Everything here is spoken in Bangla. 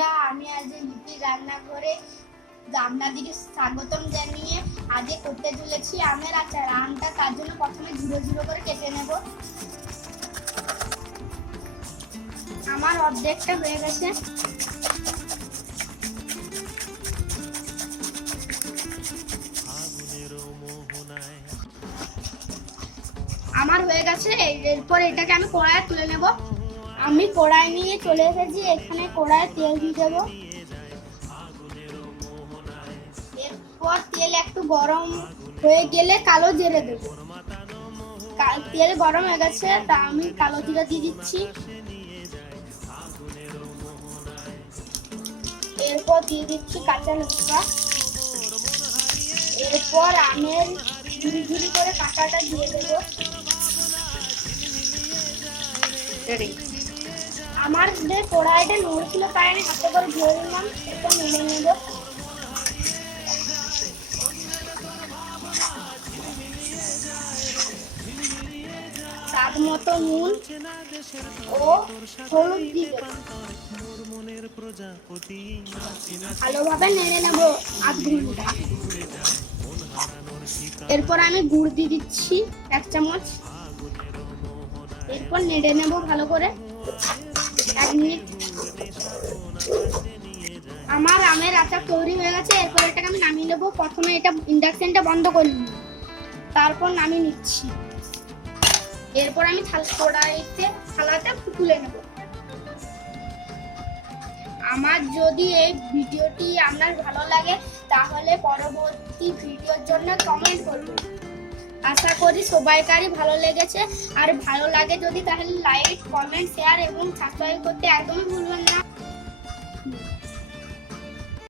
বন্ধুরা, আমি আজ লিপির রান্নাঘরে আপনাদেরকে স্বাগতম জানিয়ে আজ করতে চলেছি আমের আচার। আমটা তার জন্য প্রথমে ঝুড়ো ঝুড়ো করে কেটে নেব। আমার অর্ধেকটা হয়ে গেছে। এরপর এটাকে আমি কড়াইয়ে তুলে নেব। আমি কড়াই নিয়ে চলে এসেছি, এখানে কড়াইয়ে তেল দিয়ে দেব। এরপর তেল একটু গরম হয়ে গেলে কালো জিরে দেব। তেল গরম হয়ে গেছে, তা আমি কালো জিরা দিয়ে দিচ্ছি। এরপর দিয়ে দিচ্ছি কাঁচা লঙ্কা। এরপর আমের ঝুড়ি ঝুড়ি করে কাঁটাটা দিয়ে দেবো। আমার যে কড়াইটা নড়ছিল তাই আমি হাতে করে ধরে নিলাম। এটা নেড়ে নেব। স্বাদ মতো নুন ও হলুদ দিয়ে ভালোভাবে নেড়ে নেব আধ ঘন্টা। এরপর আমি গুড় দিয়ে দিচ্ছি 1 চামচ। এরপর নেড়ে নেব ভালো করে 1 মিনিট। আমার আমের আচার তৈরি হয়ে গেছে। এরপর এটাকে আমি নামিয়ে নেব। প্রথমে এটা ইন্ডাকশনটা বন্ধ করে নিই, তারপর নামিয়ে নিচ্ছি। এরপর আমি থালাটা তুলে নেব। আমার যদি এই ভিডিওটি আপনার ভালো লাগে তাহলে পরবর্তী ভিডিওর জন্য কমেন্ট করবেন। আশা করি সবাইকারই ভালো লেগেছে। আর ভালো লাগে যদি তাহলে লাইক, কমেন্ট, শেয়ার এবং সাবস্ক্রাইব করতে একদমই ভুলবেন না।